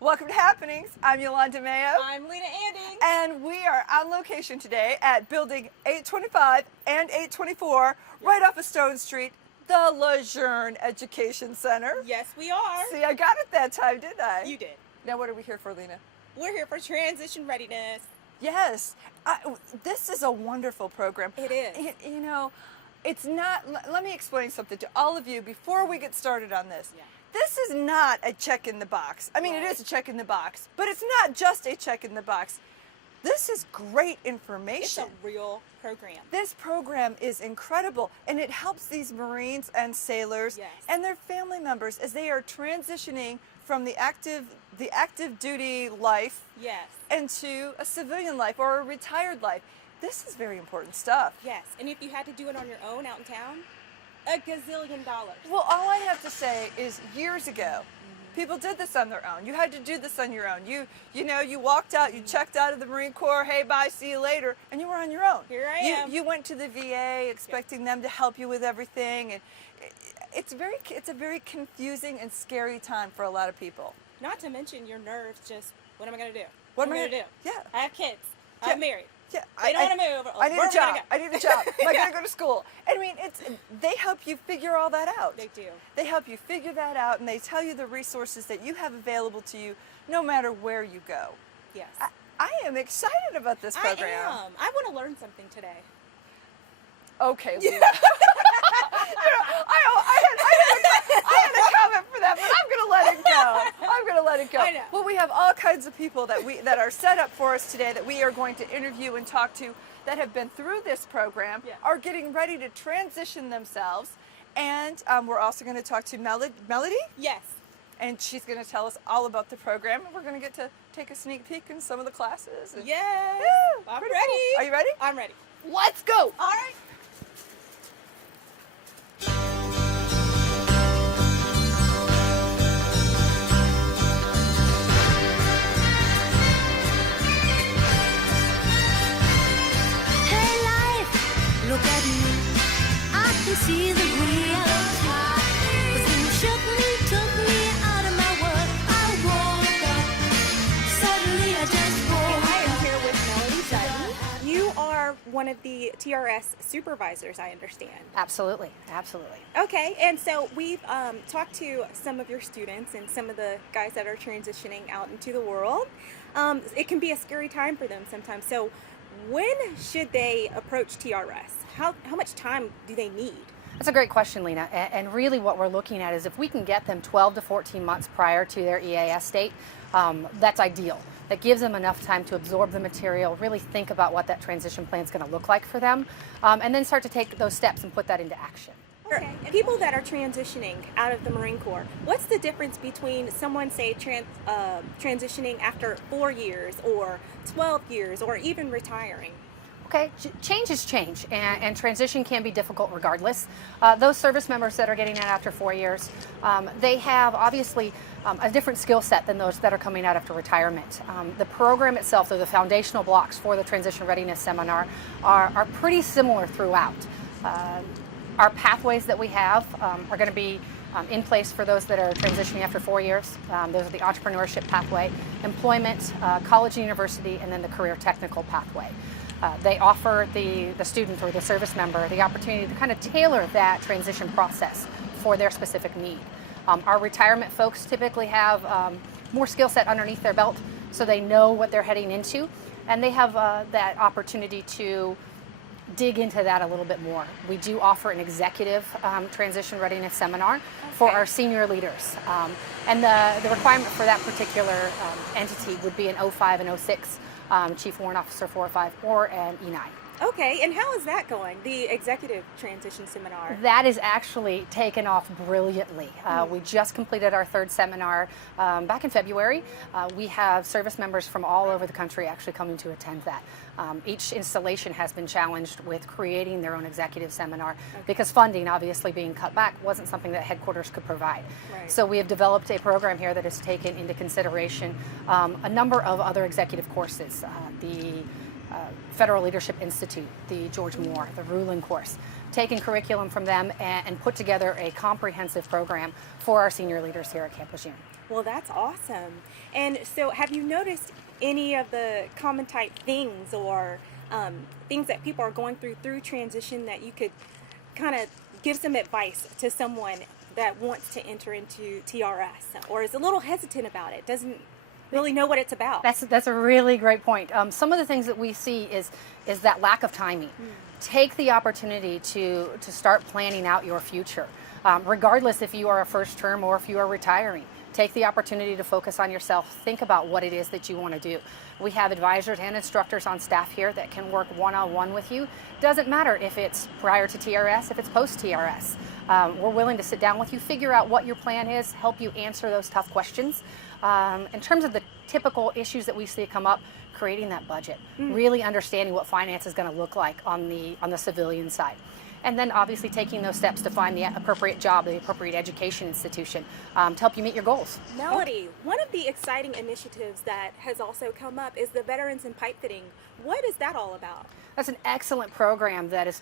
Welcome to Happenings. I'm Yolanda Mayo. I'm Leana Anding. And we are on location today at Building 825 and 824, right off of Stone Street, the Lejeune Education Center. Yes, we are. See, I got it that time, didn't I? You did. Now, what are we here for, Leana? We're here for transition readiness. Yes. This is a wonderful program. It is. You know, it's not, let me explain something to all of you before we get started on this. Yeah. This is not a check in the box. I mean, Right. it is a check in the box, but it's not just a check in the box. This is great information. It's a real program. This program is incredible, and it helps these Marines and sailors Yes. and their family members as they are transitioning from the active duty life Yes. into a civilian life or a retired life. This is very important stuff. Yes. And if you had to do it on your own out in town, $1 gazillion. Well, all I have to say is years ago, people did this on their own. You had to do this on your own. You know, you walked out, you checked out of the Marine Corps, hey, bye, see you later, and you were on your own. Here I am. You went to the VA expecting them to help you with everything, and it's a very confusing and scary time for a lot of people. Not to mention your nerves just, what am I going to do? What am I going to do? Yeah. I have kids. Yeah. I'm married. Yeah, They don't want to move. I need Where a am I gonna job. go? I need a job. Am I Yeah. going to go to school? I mean, they help you figure all that out. They do. They help you figure that out, and they tell you the resources that you have available to you no matter where you go. Yes. I am excited about this program. I am. I want to learn something today. Okay. Leana. I had a comment for that, but I'm going to let it go. I'm going to let it go. I know. Well, we have all kinds of people that are set up for us today that we are going to interview and talk to that have been through this program, Yeah. are getting ready to transition themselves, and we're also going to talk to Melody, Yes. and she's going to tell us all about the program, and we're going to get to take a sneak peek in some of the classes. And, Yes. Woo, I'm pretty ready. cool. Are you ready? I'm ready. Let's go. All right. Hey life, look at me. I can see the reality. But then you shook me, took me out of my world. I woke up. Suddenly I just woke I am up. here with Melody Sutton. You are one of the TRS supervisors, I understand. Absolutely, absolutely. Okay, and so we've talked to some of your students and some of the guys that are transitioning out into the world. It can be a scary time for them sometimes. So when should they approach TRS? How much time do they need? That's a great question, Leana. And really what we're looking at is if we can get them 12 to 14 months prior to their EAS date, that's ideal. That gives them enough time to absorb the material, really think about what that transition plan is going to look like for them, and then start to take those steps and put that into action. Okay. And people that are transitioning out of the Marine Corps, what's the difference between someone, say, transitioning after 4 years or 12 years or even retiring? Okay, change is change, and transition can be difficult regardless. Those service members that are getting out after 4 years, they have obviously a different skill set than those that are coming out after retirement. The program itself, though, the foundational blocks for the Transition Readiness Seminar are pretty similar throughout. Our pathways that we have are going to be in place for those that are transitioning after 4 years. Those are the entrepreneurship pathway, employment, college and university, and then the career technical pathway. They offer the student or the service member the opportunity to kind of tailor that transition process for their specific need. Our retirement folks typically have more skill set underneath their belt, so they know what they're heading into, and they have that opportunity to dig into that a little bit more. We do offer an executive transition readiness seminar for our senior leaders. And the requirement for that particular entity would be an 05 and 06 Chief Warrant Officer 405 or an E9. Okay, and how is that going, the executive transition seminar? That is actually taken off brilliantly. We just completed our third seminar back in February. We have service members from all over the country actually coming to attend that. Each installation has been challenged with creating their own executive seminar because funding, obviously being cut back, wasn't something that headquarters could provide. Right. So we have developed a program here that has taken into consideration a number of other executive courses. The Federal Leadership Institute, the George Moore, the Ruling course, taken curriculum from them and put together a comprehensive program for our senior leaders here at Camp Lejeune. Well, that's awesome. And so, have you noticed any of the common type things or things that people are going through transition that you could kind of give some advice to someone that wants to enter into TRS or is a little hesitant about it, doesn't really know what it's about? That's a really great point. Some of the things that we see is that lack of timing. Take the opportunity to start planning out your future, regardless if you are a first term or if you are retiring. Take the opportunity to focus on yourself. Think about what it is that you want to do. We have advisors and instructors on staff here that can work one-on-one with you. Doesn't matter if it's prior to TRS, if it's post TRS. We're willing to sit down with you, figure out what your plan is, help you answer those tough questions. In terms of the typical issues that we see come up, creating that budget, really understanding what finance is going to look like on the civilian side. And then obviously taking those steps to find the appropriate job, the appropriate education institution to help you meet your goals. Melody, one of the exciting initiatives that has also come up is the Veterans in Pipe Fitting. What is that all about? That's an excellent program that is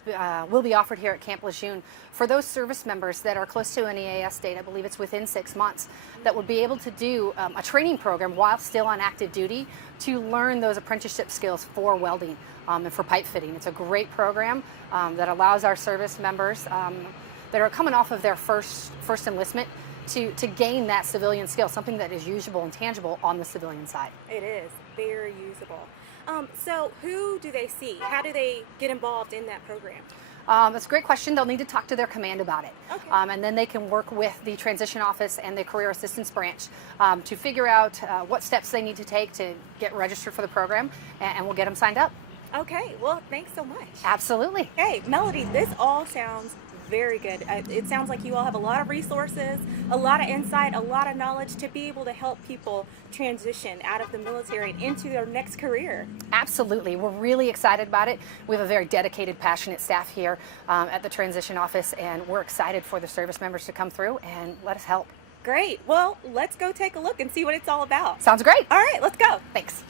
will be offered here at Camp Lejeune for those service members that are close to an EAS date. I believe it's within 6 months, that would be able to do a training program while still on active duty to learn those apprenticeship skills for welding and for pipe fitting. It's a great program that allows our service members that are coming off of their first enlistment to gain that civilian skill, something that is usable and tangible on the civilian side. It is very usable. So who do they see? How do they get involved in that program? That's a great question. They'll need to talk to their command about it. Okay. And then they can work with the transition office and the career assistance branch to figure out what steps they need to take to get registered for the program, and we'll get them signed up. Okay, well, thanks so much. Absolutely. Hey, Melody, this all sounds very good. It sounds like you all have a lot of resources, a lot of insight, a lot of knowledge to be able to help people transition out of the military and into their next career. Absolutely. We're really excited about it. We have a very dedicated, passionate staff here at the transition office, and we're excited for the service members to come through and let us help. Great. Well, let's go take a look and see what it's all about. Sounds great. All right, let's go. Thanks.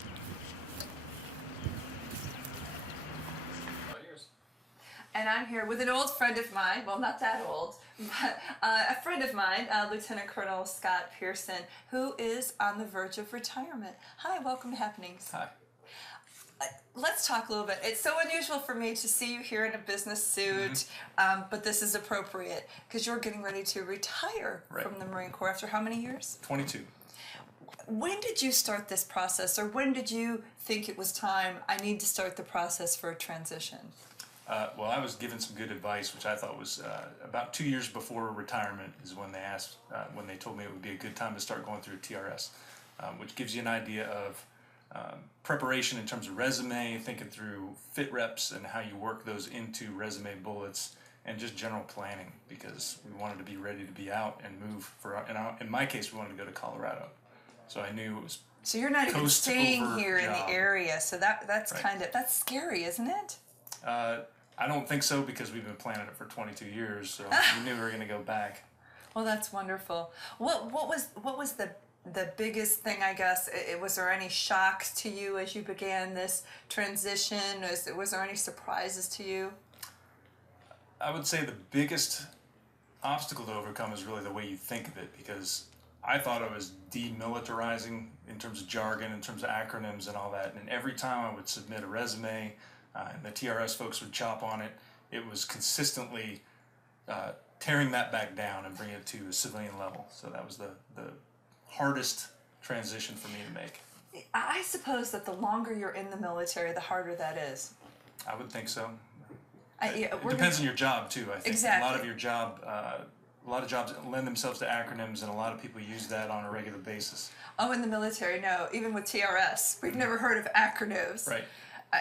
And I'm here with an old friend of mine, well, not that old, but a friend of mine, Lieutenant Colonel Scott Pearson, who is on the verge of retirement. Hi, welcome to Happenings. Hi. Let's talk a little bit. It's so unusual for me to see you here in a business suit, but this is appropriate because you're getting ready to retire from the Marine Corps after how many years? 22. When did you start this process, or when did you think it was time, I need to start the process for a transition? Well, I was given some good advice, which I thought was about 2 years before retirement is when they asked, when they told me it would be a good time to start going through TRS, which gives you an idea of preparation in terms of resume, thinking through fit reps and how you work those into resume bullets, and just general planning, because we wanted to be ready to be out and move in my case, we wanted to go to Colorado. So I knew it was So you're not even staying here in the job. area, so that's Right. kind of, that's scary, isn't it? I don't think so, because we've been planning it for 22 years, so we knew we were going to go back. Well, that's wonderful. What was the biggest thing, I guess? Was there any shocks to you as you began this transition? Was there any surprises to you? I would say the biggest obstacle to overcome is really the way you think of it, because I thought I was demilitarizing in terms of jargon, in terms of acronyms and all that, and every time I would submit a resume and the TRS folks would chop on it, it was consistently tearing that back down and bringing it to a civilian level. So that was the hardest transition for me to make. I suppose that the longer you're in the military, the harder that is. I would think so. Yeah, It depends on your job too, I think. Exactly. A lot of your job, a lot of jobs lend themselves to acronyms, and a lot of people use that on a regular basis. Oh, in the military, no. Even with TRS, we've never heard of acronyms. Right.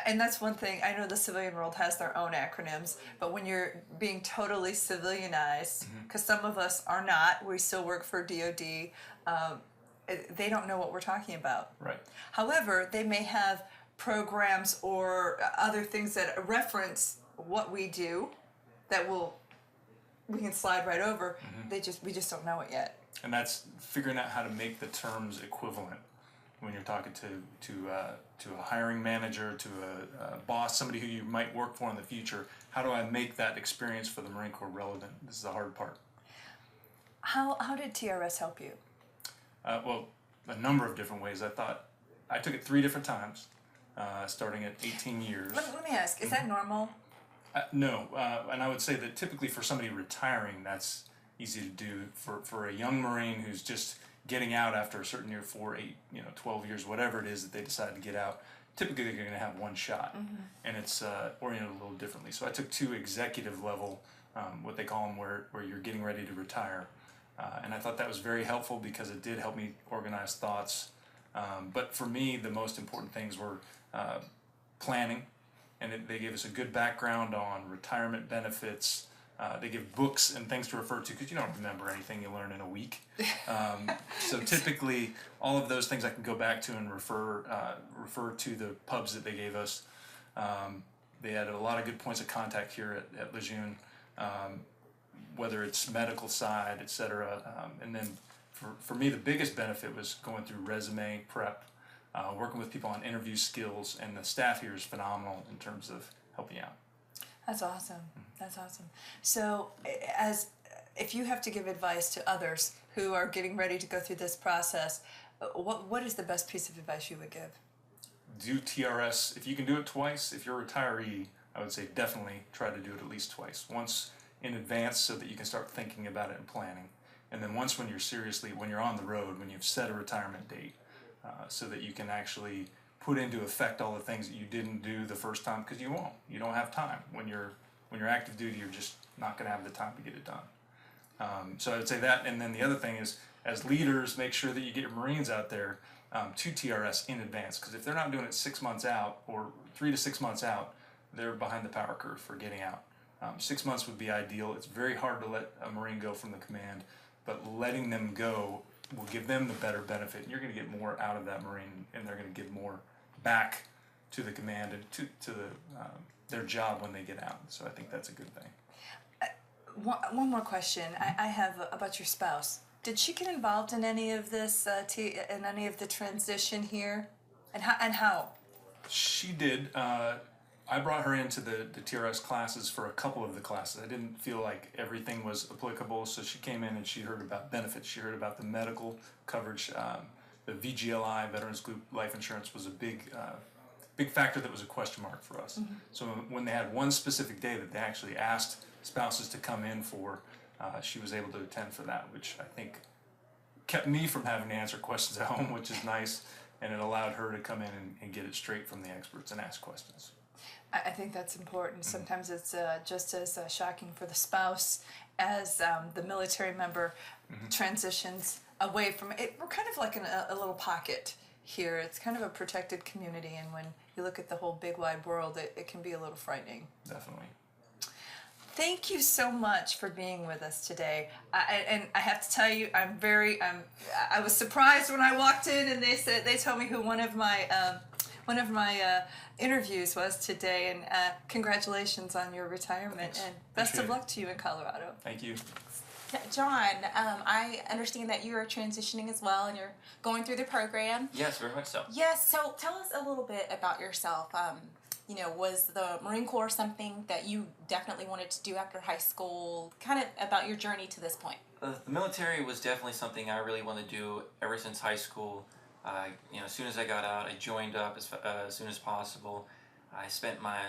And that's one thing. I know the civilian world has their own acronyms, but when you're being totally civilianized, because some of us are not, we still work for DOD, they don't know what we're talking about. Right. However, they may have programs or other things that reference what we do that we can slide right over. We just don't know it yet. And that's figuring out how to make the terms equivalent when you're talking to a hiring manager, to a boss, somebody who you might work for in the future. How do I make that experience for the Marine Corps relevant? This is the hard part. How did TRS help you? Well, a number of different ways. I took it 3 different times, starting at 18 years. Let me ask, is that normal? No, and I would say that typically for somebody retiring, that's easy to do. For a young Marine who's just getting out after a certain year, 4, 8, 12 years, whatever it is that they decide to get out, typically they're going to have one shot, and it's oriented a little differently. So I took 2 executive level, what they call them, where you're getting ready to retire, and I thought that was very helpful because it did help me organize thoughts. But for me, the most important things were planning, and they gave us a good background on retirement benefits. They give books and things to refer to because you don't remember anything you learn in a week. So typically, all of those things I can go back to and refer to the pubs that they gave us. They had a lot of good points of contact here at Lejeune, whether it's medical side, etc. And then for me, the biggest benefit was going through resume prep, working with people on interview skills, and the staff here is phenomenal in terms of helping out. That's awesome. That's awesome. So, if you have to give advice to others who are getting ready to go through this process, what is the best piece of advice you would give? Do TRS. If you can do it twice, if you're a retiree, I would say definitely try to do it at least twice. Once in advance so that you can start thinking about it and planning. And then once when you're on the road, when you've set a retirement date, so that you can actually put into effect all the things that you didn't do the first time, because you won't. You don't have time. When you're active duty, you're just not going to have the time to get it done. So I would say that, and then the other thing is, as leaders, make sure that you get your Marines out there to TRS in advance, because if they're not doing it 6 months out, or 3 to 6 months out, they're behind the power curve for getting out. 6 months would be ideal. It's very hard to let a Marine go from the command, but letting them go will give them the better benefit, and you're going to get more out of that Marine, and they're going to give more back to the command and to their job when they get out. So I think that's a good thing. One more question I have about your spouse. Did she get involved in any of this, in any of the transition here, and how? She did. I brought her into the TRS classes for a couple of the classes. I didn't feel like everything was applicable, so she came in and she heard about benefits. She heard about the medical coverage. The VGLI, Veterans Group Life Insurance, was a big factor that was a question mark for us. So when they had one specific day that they actually asked spouses to come in for, she was able to attend for that, which I think kept me from having to answer questions at home, which is nice, and it allowed her to come in and get it straight from the experts and ask questions. I think that's important. Sometimes it's just as shocking for the spouse as the military member transitions away from it. We're kind of like in a little pocket here. It's kind of a protected community, and when you look at the whole big wide world, it can be a little frightening. Definitely. Thank you so much for being with us today. And I have to tell you, I was surprised when I walked in and they told me who one of my interviews was today, and congratulations on your retirement. Thanks. And best Appreciate of it. luck to you in Colorado. Thank you. John, I understand that you are transitioning as well, and you're going through the program. Yes, very much so. Yes, so tell us a little bit about yourself. Was the Marine Corps something that you definitely wanted to do after high school? Kind of about your journey to this point. The military was definitely something I really wanted to do ever since high school. As soon as I got out, I joined up as soon as possible. I spent my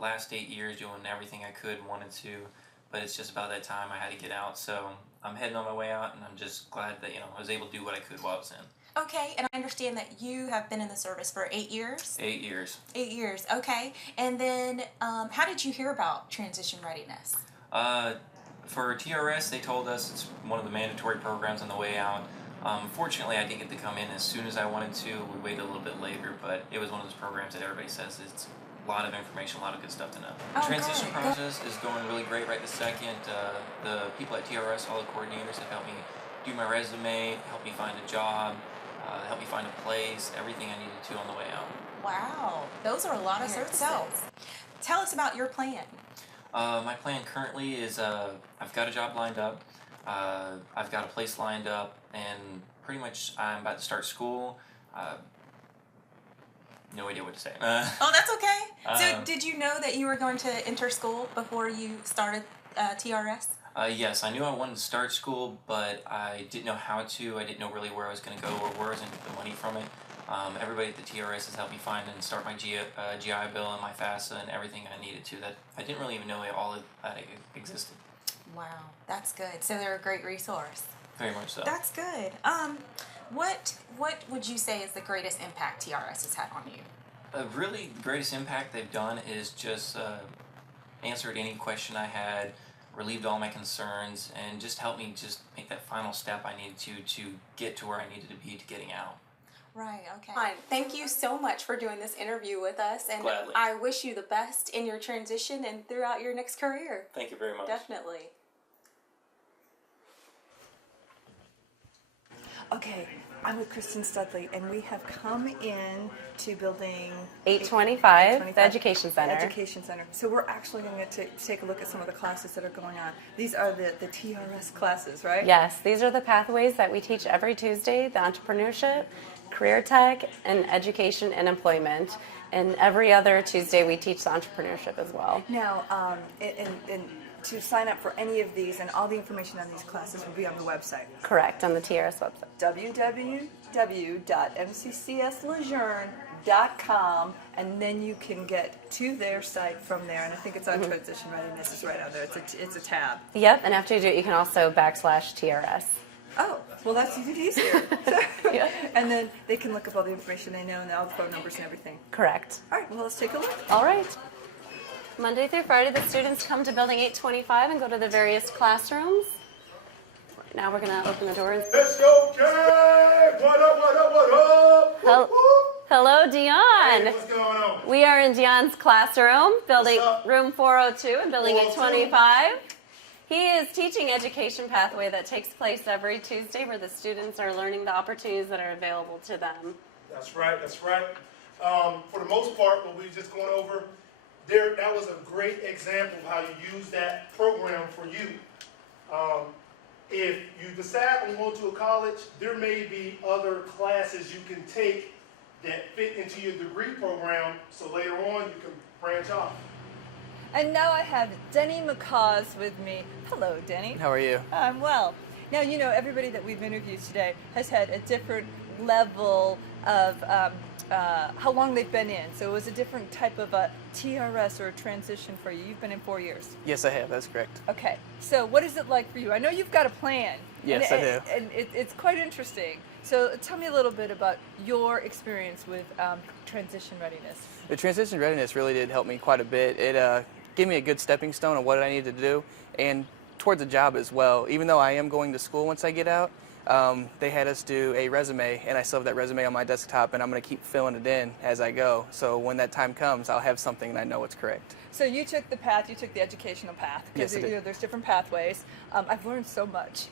last 8 years doing everything I could and wanted to, but it's just about that time I had to get out. So I'm heading on my way out, and I'm just glad that I was able to do what I could while I was in. Okay, and I understand that you have been in the service for 8 years? 8 years. 8 years, okay. And then how did you hear about transition readiness? For TRS, they told us it's one of the mandatory programs on the way out. Fortunately, I didn't get to come in as soon as I wanted to. We waited a little bit later, but it was one of those programs that everybody says it's a lot of information, a lot of good stuff to know. Oh, the transition good. process is going really great right this second. The people at TRS, all the coordinators, have helped me do my resume, helped me find a job, helped me find a place, everything I needed to on the way out. Wow, those are a lot of services. So, tell us about your plan. My plan currently is I've got a job lined up, I've got a place lined up, and pretty much I'm about to start school. No idea what to say. Oh, that's okay. So did you know that you were going to enter school before you started TRS? Yes, I knew I wanted to start school, but I didn't know how to. I didn't know really where I was going to go or where I was going to get the money from it. Everybody at the TRS has helped me find and start my GI Bill and my FAFSA and everything I needed to. That I didn't really even know that existed. Wow, that's good. So they're a great resource. Very much so. That's good. What would you say is the greatest impact TRS has had on you? Really, the greatest impact they've done is just answered any question I had, relieved all my concerns, and just helped me just make that final step I needed to get to where I needed to be to getting out. Right, okay. Fine. Thank you so much for doing this interview with us, and Gladly. I wish you the best in your transition and throughout your next career. Thank you very much. Definitely. Okay, I'm with Kristen Studley, and we have come in to building 825, the Education Center. Education Center. So we're actually going to take a look at some of the classes that are going on. These are the TRS classes, right? Yes, these are the pathways that we teach every Tuesday, the entrepreneurship, career tech, and education and employment. And every other Tuesday we teach the entrepreneurship as well. Now, to sign up for any of these and all the information on these classes will be on the website. Correct, on the TRS website. www.mccSlejeune.com, and then you can get to their site from there. And I think it's on Transition Readiness. It's right on there. It's a tab. Yep, and after you do it, you can also /TRS. Oh, well, that's even easier. Yeah. And then they can look up all the information they know and all the phone numbers and everything. Correct. All right, well, let's take a look. All right. Monday through Friday, the students come to Building 825 and go to the various classrooms. Right now we're going to open the doors. Let's go, gang! What up, what up, what up? Hel- Whoop, whoop. Hello, Dion. Hey, what's going on? We are in Dion's classroom, building What's up? room 402 and building 402. 825. He is teaching education pathway that takes place every Tuesday where the students are learning the opportunities that are available to them. That's right, that's right. For the most part, what we just going over, that was a great example of how you use that program for you. If you decide on going to a college, there may be other classes you can take that fit into your degree program, so later on you can branch off. And now I have Denny McCaws with me. Hello, Denny. How are you? I'm well. Now, you know, everybody that we've interviewed today has had a different level of how long they've been in. So it was a different type of a TRS or a transition for you. You've been in 4 years. Yes, I have. That's correct. Okay. So what is it like for you? I know you've got a plan. Yes, and, I do. And it's quite interesting. So tell me a little bit about your experience with transition readiness. The transition readiness really did help me quite a bit. It gave me a good stepping stone of what I needed to do, and towards a job as well. Even though I am going to school once I get out, they had us do a resume, and I still have that resume on my desktop, and I'm going to keep filling it in as I go. So when that time comes, I'll have something and I know it's correct. So you took the path, you took the educational path, because Yes, I did. you know, there's different pathways. I've learned so much.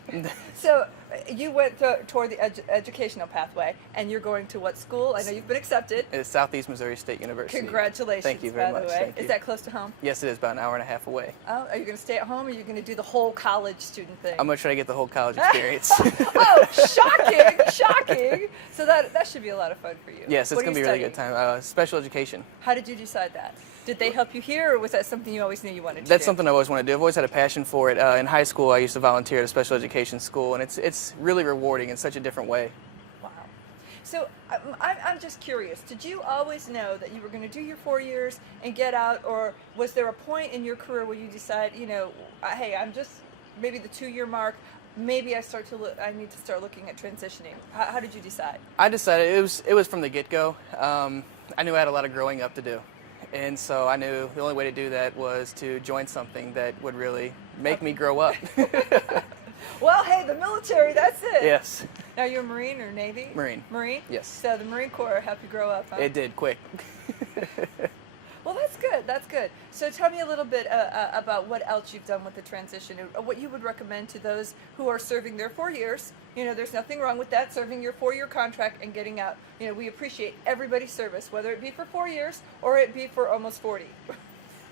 So you went toward the educational pathway, and you're going to what school? I know you've been accepted. It's Southeast Missouri State University. Congratulations, Thank you very by much. the way. Thank you. Is that close to home? Yes, it is, about an hour and a half away. Oh, are you going to stay at home, or are you going to do the whole college student thing? I'm going to try to get the whole college experience. Oh, shocking, shocking. So that should be a lot of fun for you. Yes, it's What are going to you be a really good studying? time. Special education. How did you decide that? Did they help you here, or was that something you always knew you wanted to do? That's something I always wanted to do. I've always had a passion for it. In high school, I used to volunteer at a special education school, and it's really rewarding in such a different way. Wow. So I'm just curious. Did you always know that you were going to do your 4 years and get out, or was there a point in your career where you decide, you know, hey, I'm just maybe the 2-year mark, maybe I need to start looking at transitioning? How did you decide? I decided it was from the get-go. I knew I had a lot of growing up to do. And so I knew the only way to do that was to join something that would really make me grow up. Well, hey, the military, that's it. Yes. Now you're a Marine or Navy? Marine. Marine? Yes. So the Marine Corps helped you grow up, huh? It did, quick. Well, that's good. That's good. So tell me a little bit about what else you've done with the transition, and what you would recommend to those who are serving their 4 years. You know, there's nothing wrong with that, serving your 4-year contract and getting out. You know, we appreciate everybody's service, whether it be for 4 years or it be for almost 40.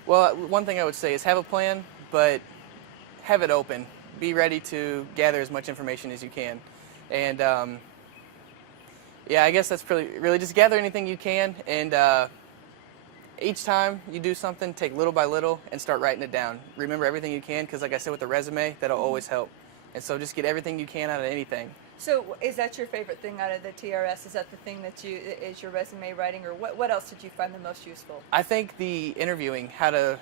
Well, one thing I would say is have a plan, but have it open. Be ready to gather as much information as you can. And yeah, I guess that's really just gather anything you can, and Each time you do something, take little by little and start writing it down. Remember everything you can, because like I said with the resume, that'll always help. And so just get everything you can out of anything. So is that your favorite thing out of the TRS? Is that the thing that is your resume writing, or what else did you find the most useful? I think the interviewing, how to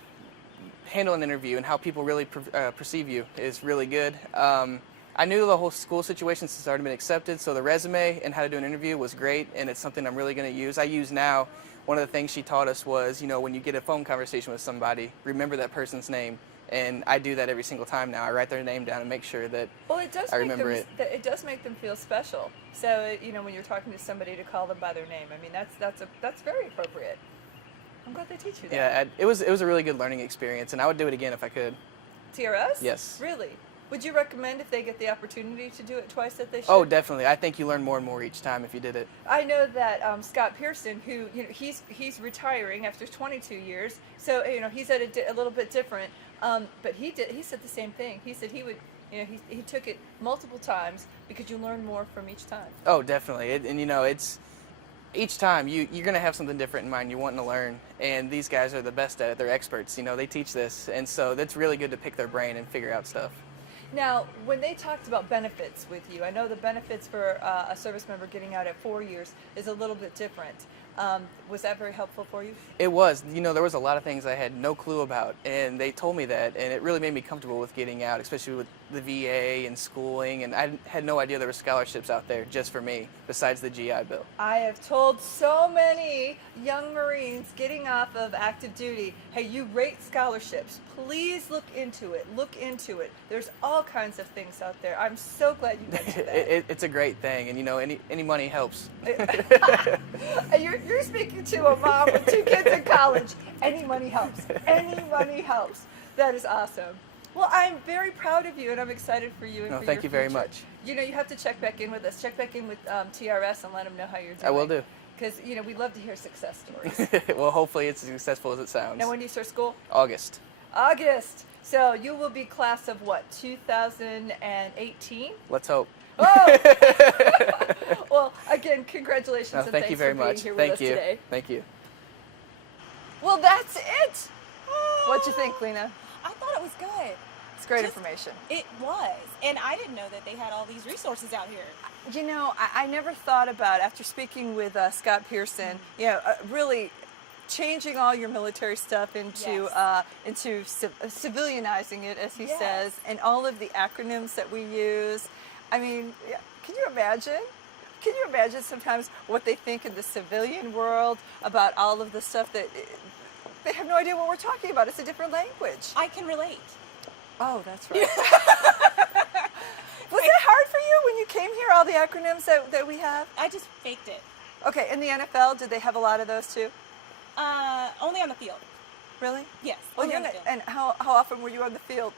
handle an interview and how people really perceive you is really good. I knew the whole school situation since I'd already been accepted, so the resume and how to do an interview was great, and it's something I'm really going to use. I use now. One of the things she taught us was, when you get a phone conversation with somebody, remember that person's name. And I do that every single time now. I write their name down and make sure that I remember it. It does make them feel special. So when you're talking to somebody, to call them by their name. I mean, that's very appropriate. I'm glad they teach you that. Yeah, it was a really good learning experience, and I would do it again if I could. TRS? Yes. Really? Would you recommend, if they get the opportunity to do it twice, that they should? Oh, definitely. I think you learn more and more each time if you did it. I know that Scott Pearson, who he's retiring after 22 years, so he's at a little bit different. But he said the same thing. He said he would, he took it multiple times because you learn more from each time. Oh, definitely. It's each time you're going to have something different in mind you're wanting to learn, and these guys are the best at it. They're experts. They teach this, and so that's really good to pick their brain and figure out stuff. Now, when they talked about benefits with you, I know the benefits for a service member getting out at 4 years is a little bit different. Was that very helpful for you? It was. There was a lot of things I had no clue about, and they told me that, and it really made me comfortable with getting out, especially with the VA and schooling, and I had no idea there were scholarships out there just for me, besides the GI Bill. I have told so many young Marines getting off of active duty, hey, you rate scholarships. Please look into it. Look into it. There's all kinds of things out there. I'm so glad you mentioned that. It's a great thing, and any money helps. You're speaking to a mom with 2 kids in college. Any money helps. Any money helps. That is awesome. Well, I'm very proud of you, and I'm excited for you. And for thank your you very future. much. You have to check back in with us. Check back in with TRS and let them know how you're doing. I will do. Because, we love to hear success stories. Well, hopefully it's as successful as it sounds. Now, when do you start school? August. August. So you will be class of what, 2018? Let's hope. Oh! Well, again, congratulations, and thank thanks you very for being much. here with Thank us you. today. Thank you. Well, that's it. What'd you think, Leana? I thought it was good. It's great information. It was. And I didn't know that they had all these resources out here. I never thought about, after speaking with Scott Pearson, really changing all your military stuff into civilianizing it, as he says, and all of the acronyms that we use. I mean, can you imagine? Can you imagine sometimes what they think in the civilian world about all of the stuff that they have no idea what we're talking about? It's a different language. I can relate. Oh, that's right. Was it hard for you when you came here, all the acronyms that we have? I just faked it. Okay, in the NFL, did they have a lot of those too? Only on the field. Really? Yes. Well, only on the field. and how often were you on the field?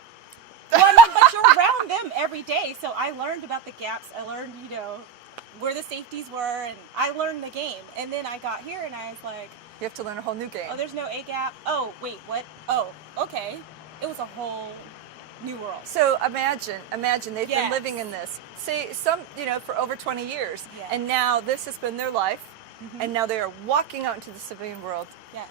Well, I mean, but you're around them every day, so I learned about the gaps. I learned, where the safeties were, and I learned the game. And then I got here, and I was like, you have to learn a whole new game. Oh, there's no A gap. Oh, wait, what? Oh, okay. It was a whole new world. So imagine they've been Yes. living in this, say, for over 20 years, Yes. and now this has been their life, and now they are walking out into the civilian world. Yes.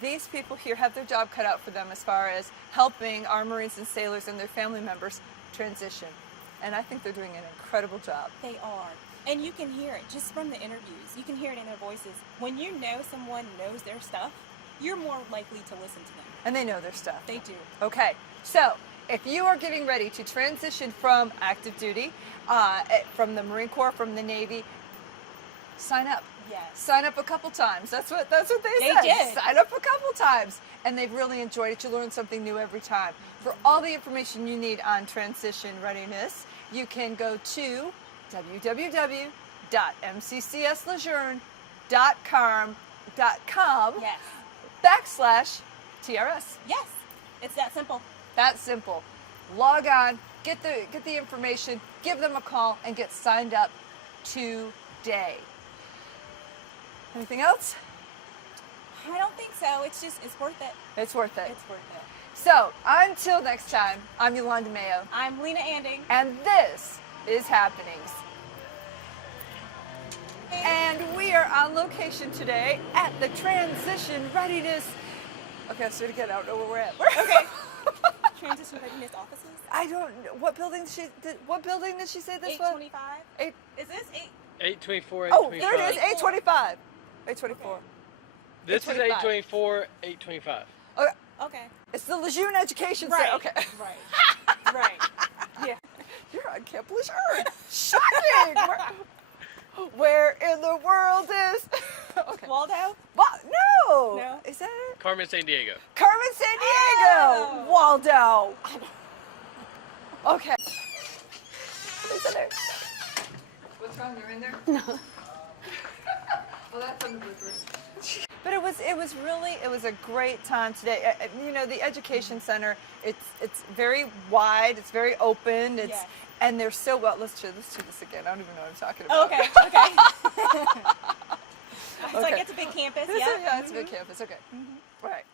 These people here have their job cut out for them as far as helping our Marines and sailors and their family members transition. And I think they're doing an incredible job. They are. And you can hear it just from the interviews. You can hear it in their voices. When you know someone knows their stuff, you're more likely to listen to them. And they know their stuff. They do. Okay, so if you are getting ready to transition from active duty, from the Marine Corps, from the Navy, sign up. Yes. Sign up a couple times. That's what they They said. did. Sign up a couple times. And they've really enjoyed it. You learn something new every time. For all the information you need on transition readiness, you can go to www.mccslejeune.com Yes. /TRS. Yes. It's that simple. That simple. Log on, get the information, give them a call, and get signed up today. Anything else? I don't think so. It's worth it. It's worth it. It's worth it. So, until next time, I'm Yolanda Mayo. I'm Leana Anding. And this is Happenings. And we are on location today at the Transition Readiness. Okay, let's do it again. I don't know where we're at. Okay. Transition Readiness offices. I don't know what building did she say this was? 825. Eight. Is this 8? 824, Oh, 825. there it is. 825. 824. This is 824, 825. Okay. Okay. It's the Lejeune Education Right. Center. Okay. Right. Right. Yeah. You're on Camp Lejeune. Shocking. Where in the world is? Okay. Waldo? No. No. Is that it? Carmen San Diego. Carmen San Diego. Waldo. Okay. Who's in there? What's wrong? You're in there? No. Well, that's on the bloopers. But it was a great time today. You know, the Education Center, it's very wide, it's very open, and they're so well. Let's do this again. I don't even know what I'm talking about. Okay. Okay. So like it's a big campus. Yeah. It's a big campus. Okay. Right.